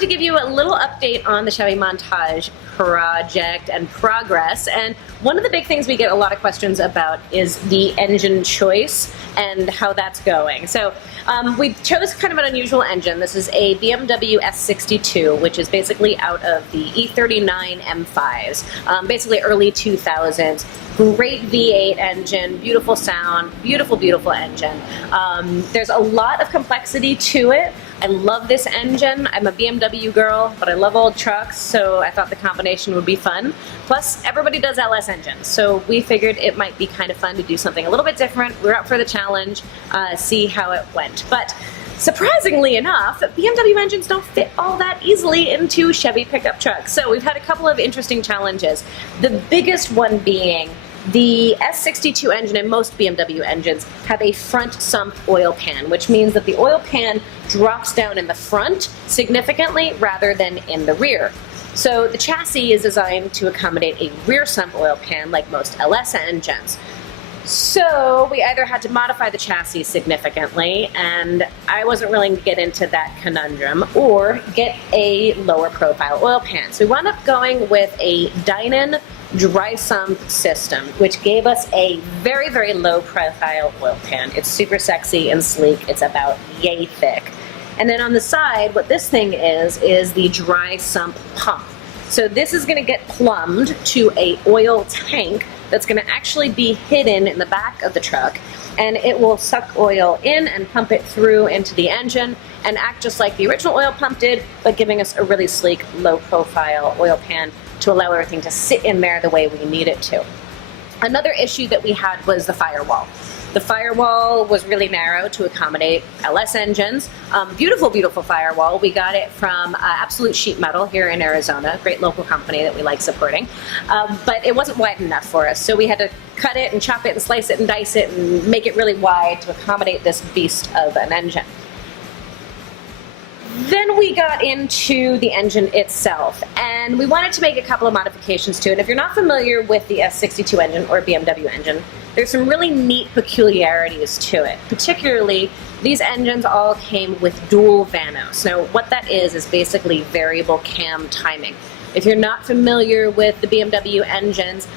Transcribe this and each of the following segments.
wanted to give you a little update on the Chevy Montage project and progress. And one of the big things we get a lot of questions about is the engine choice and how that's going. So we chose kind of an unusual engine. This is a BMW S62, which is basically out of the E39 M5s, basically early 2000s. Great V8 engine, beautiful sound, beautiful, beautiful engine. There's a lot of complexity to it. I love this engine. I'm a BMW girl, but I love old trucks, so I thought the combination would be fun. Plus, everybody does LS engines, so we figured it might be kind of fun to do something a little bit different. We're up for the challenge, see how it went. But surprisingly enough, BMW engines don't fit all that easily into Chevy pickup trucks. So we've had a couple of interesting challenges. The biggest one being the S62 engine and most BMW engines have a front sump oil pan, which means that the oil pan drops down in the front significantly rather than in the rear. So the chassis is designed to accommodate a rear sump oil pan like most LS engines. So we either had to modify the chassis significantly, and I wasn't willing to get into that conundrum, or get a lower profile oil pan. So we wound up going with a Dinan dry sump system, which gave us a very, very low profile oil pan. It's super sexy and sleek. It's about yay thick. And then on the side, what this thing is the dry sump pump. So this is gonna get plumbed to a oil tank that's gonna actually be hidden in the back of the truck, and it will suck oil in and pump it through into the engine and act just like the original oil pump did, but giving us a really sleek, low profile oil pan to allow everything to sit in there the way we need it to. Another issue that we had was the firewall. The firewall was really narrow to accommodate LS engines. Beautiful, beautiful firewall. We got it from Absolute Sheet Metal here in Arizona, great local company that we like supporting. But it wasn't wide enough for us, so we had to cut it and chop it and slice it and dice it and make it really wide to accommodate this beast of an engine. Then we got into the engine itself, and we wanted to make a couple of modifications to it. If you're not familiar with the S62 engine or BMW engine, there's some really neat peculiarities to it. Particularly, these engines all came with dual vanos. Now, what that is basically variable cam timing. If you're not familiar with the BMW engines,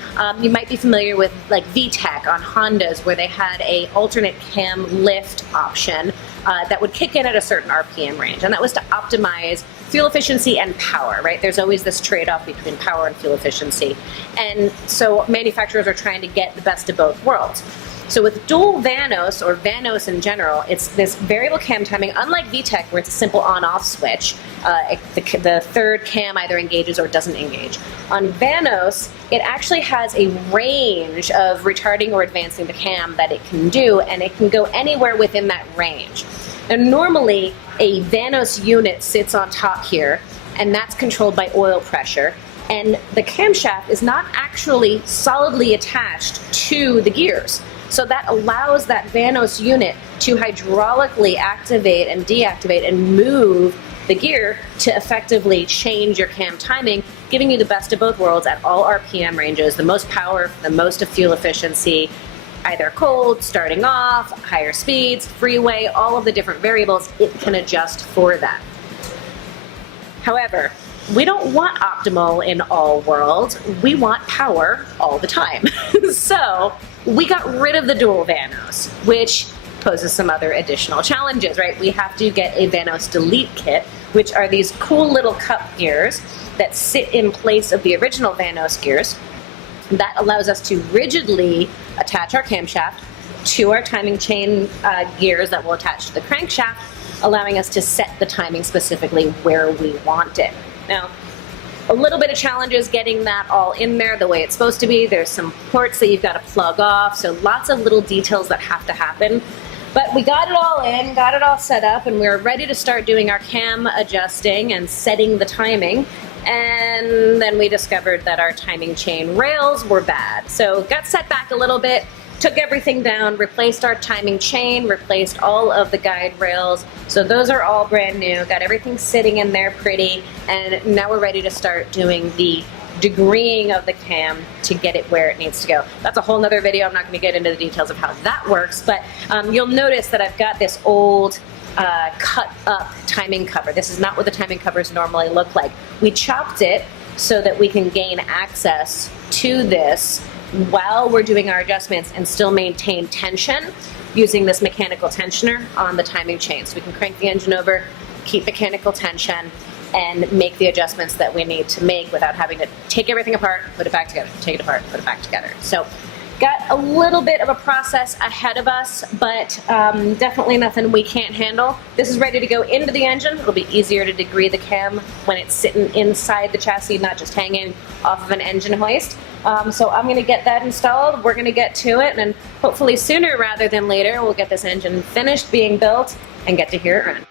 you might be familiar with like VTEC on Hondas, where they had a alternate cam lift option that would kick in at a certain RPM range, and that was to optimize fuel efficiency and power, right? There's always this trade-off between power and fuel efficiency, and so manufacturers are trying to get the best of both worlds. So with dual vanos, or vanos in general, it's this variable cam timing, unlike VTEC where it's a simple on-off switch. The third cam either engages or doesn't engage. On vanos, it actually has a range of retarding or advancing the cam that it can do, and it can go anywhere within that range. And normally, a vanos unit sits on top here, and that's controlled by oil pressure. And the camshaft is not actually solidly attached to the gears. So that allows that vanos unit to hydraulically activate and deactivate and move the gear to effectively change your cam timing, giving you the best of both worlds at all RPM ranges, the most power, the most of fuel efficiency, either cold, starting off, higher speeds, freeway, all of the different variables, it can adjust for that. However, we don't want optimal in all worlds, we want power all the time. So we got rid of the dual vanos, which poses some other additional challenges, right? We have to get a vanos delete kit, which are these cool little cup gears that sit in place of the original vanos gears. That allows us to rigidly attach our camshaft to our timing chain gears that will attach to the crankshaft, allowing us to set the timing specifically where we want it. Now, a little bit of challenges getting that all in there the way it's supposed to be. There's some ports that you've got to plug off, so lots of little details that have to happen. But we got it all in, got it all set up, and we're ready to start doing our cam adjusting and setting the timing. And then we discovered that our timing chain rails were bad. So got set back a little bit, took everything down, replaced our timing chain, replaced all of the guide rails. So those are all brand new, got everything sitting in there pretty, and now we're ready to start doing the degreeing of the cam to get it where it needs to go. That's a whole nother video. I'm not going to get into the details of how that works, but you'll notice that I've got this old cut up timing cover. This is not what the timing covers normally look like. We chopped it so that we can gain access to this while we're doing our adjustments and still maintain tension using this mechanical tensioner on the timing chain. So we can crank the engine over, keep mechanical tension, and make the adjustments that we need to make without having to take everything apart, put it back together, take it apart, put it back together. So got a little bit of a process ahead of us, but definitely nothing we can't handle. This is ready to go into the engine. It'll be easier to degree the cam when it's sitting inside the chassis, not just hanging off of an engine hoist. So I'm gonna get that installed. We're gonna get to it, and hopefully sooner rather than later, we'll get this engine finished being built and get to hear it run.